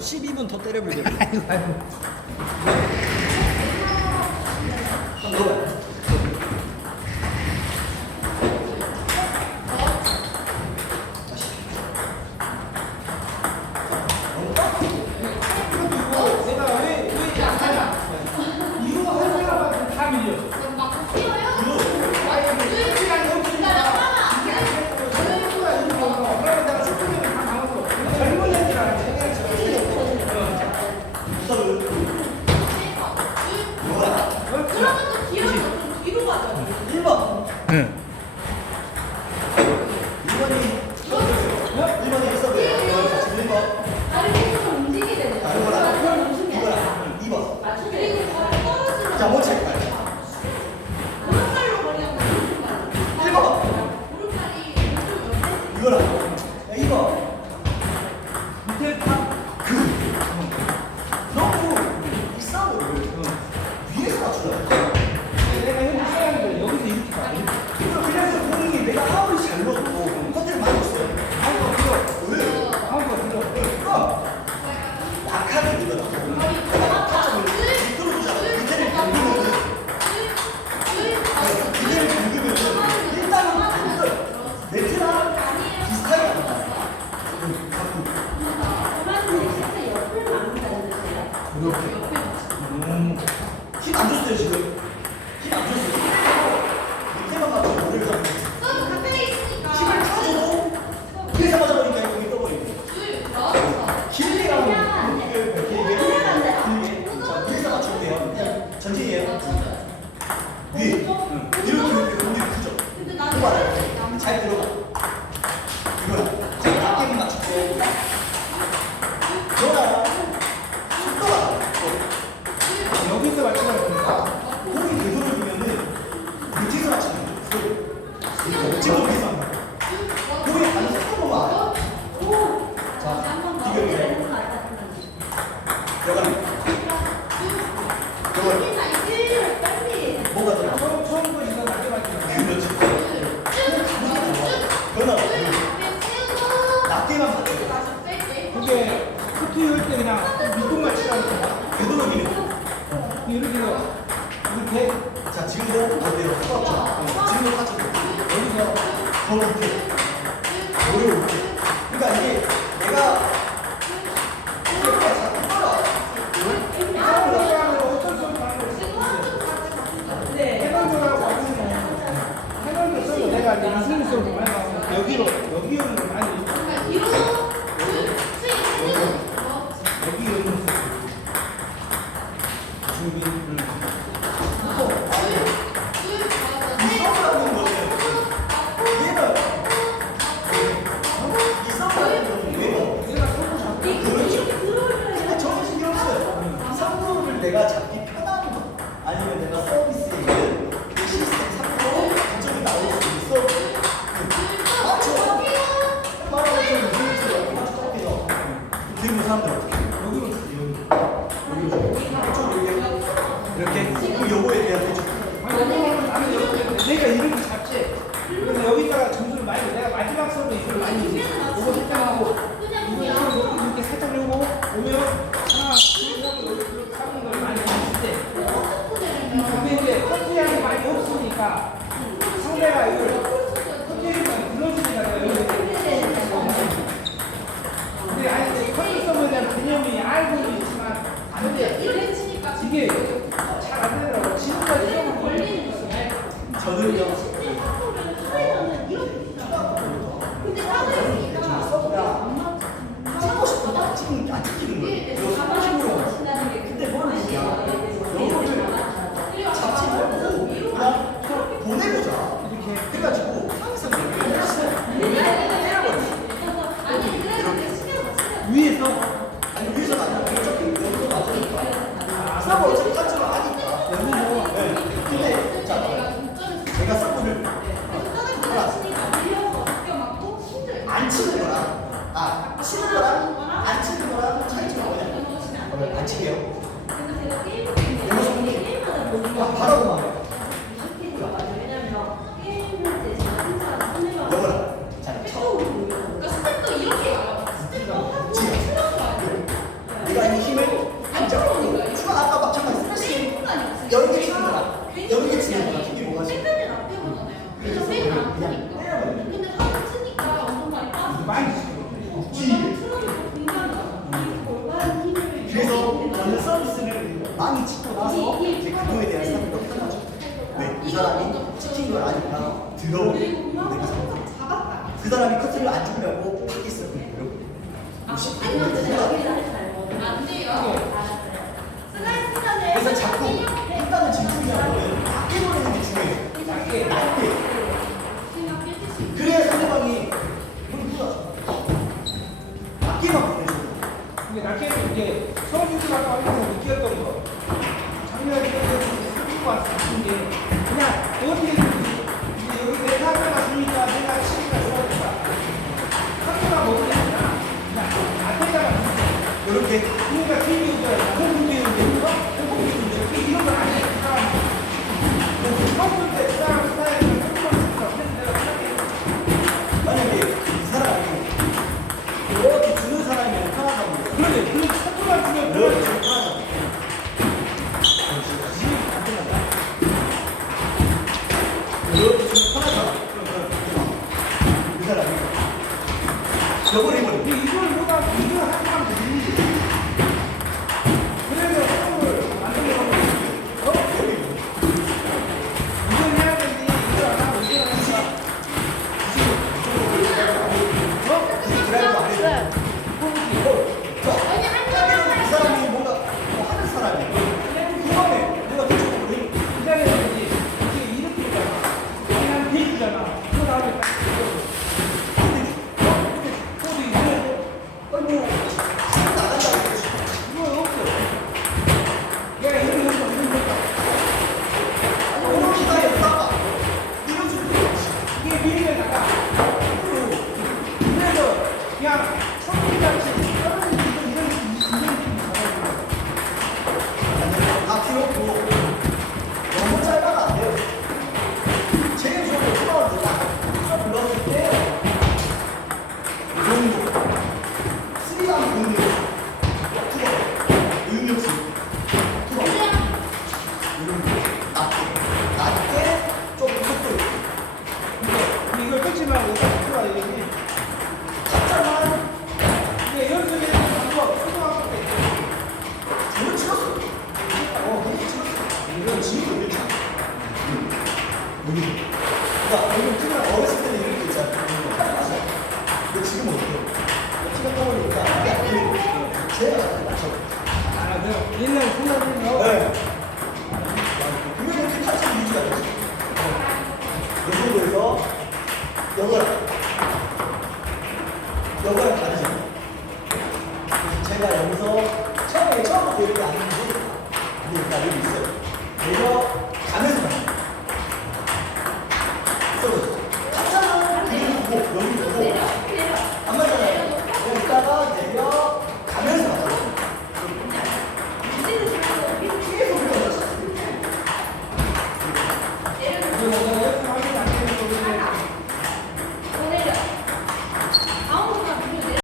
12분 더 때려불게. 아이고 아이고. 내가 왜왜 약하냐? 이거 할 사람한테 다 밀려. 그러면 내가 축구를 다 나오고 젊은 애들한테 응. 1번이 있어도요. 1번. 이거랑 2번. 자, 뭐찰 잘 들어가. 이거야. 자 낮게만 맞추고. 들어가요. 속도가 여기서 맞추면 됩니다. 공이 되돌아주면은 밑에서 맞추는 거예요. 지금 밑에서 한 거예요. 공이 가는 속도만 알아요. 자 비교해요. 여가는 여가 낮게만 맞춰. 그게 커트 할때 그냥 치라고 되돌아기는 거. 이렇게 이렇게 자 지금도 어때요? 똑같죠? 지금도 똑같죠? 여기서 더 밑에 요래 올게. 그러니까 이게 내가 잡기 편한 거 아니면 내가 서비스에 있는 그 시스템 3% 감정이 나올 수 있어. 맞죠? 기분 사람들 어떻게 해요? 여기로 이렇게 이렇게 그 요거에 대한 여기 내가 이렇게 잡지 그래서 여기다가 점수를 많이 줘. 내가 마지막 수업에 이걸 많이 설정하고 이거 이거 이렇게 살짝 열고 오면 하나 둘 하고 이렇게 하는 걸 많이 했을 때 근데 이제 커트량이 많이 없으니까 상대가 이걸 커트량이 내가 여기 근데 아니 이제 커트 서버에 대한 개념이 알고는 있지만 근데 이게 잘 안 되더라고 지금까지 조금 걸리는 있어 저는요. 찍고 싶은데 안 찍는 안 찍히는 거예요. 이거 손으로. 근데 뭐는 뭐야? 영어를 잡지 말고 그냥 보내보자. 이렇게 해가지고 항상 이렇게 때려버려. 위에서 아니 위에서 아니라 어차피 여기서 맞으니까. 서버 어차피 짠줄 아니까. 여기서 네. 근데 자 제가 서버를 안 치는 거랑 아 치는 거랑 안 치는 거랑 차이점이 뭐냐? 안 치게요. 아, 바로 막영어라. 자, 쳐. 그러니까 스텝도 이렇게 가요. 스텝도 하고 지금. 틀려서 가요. 저는 서비스를 많이 찍고 나서 이제 그거에 대한 생각을 하죠. 왜? 이 사람이 찍힌 걸 아니까 들어오고 내가 상관. 그 사람이 커트를 안 주려고 파기했어요. 그래서 자꾸 일단은 낮게 보내는 게 중요해요. 낮게. 낮게. 그래야 상대방이 낮게만 보내줘요. 근데 낮게는 이제 서울주도 아까 하면서 느꼈던 거. 작년에 솔직히 왔을 때 어디에 이제 여기 내 카드가 주니까 내가 치니까 좋아졌다. 카드가 먹으니까 그냥 앞에다가. 이렇게 그러니까 TV 오잖아. 홍 어렸을 거지. 제가 나한테 맞춰. 아, 그 옛날 거 네. 그게 이렇게 탈출 유지가 되지. 이 정도에서 영어랑 영어랑 다르죠. 그래서 제가 여기서 처음에 처음부터 이렇게 안 했는데 이게 나 여기 있어요. 그래서 가면서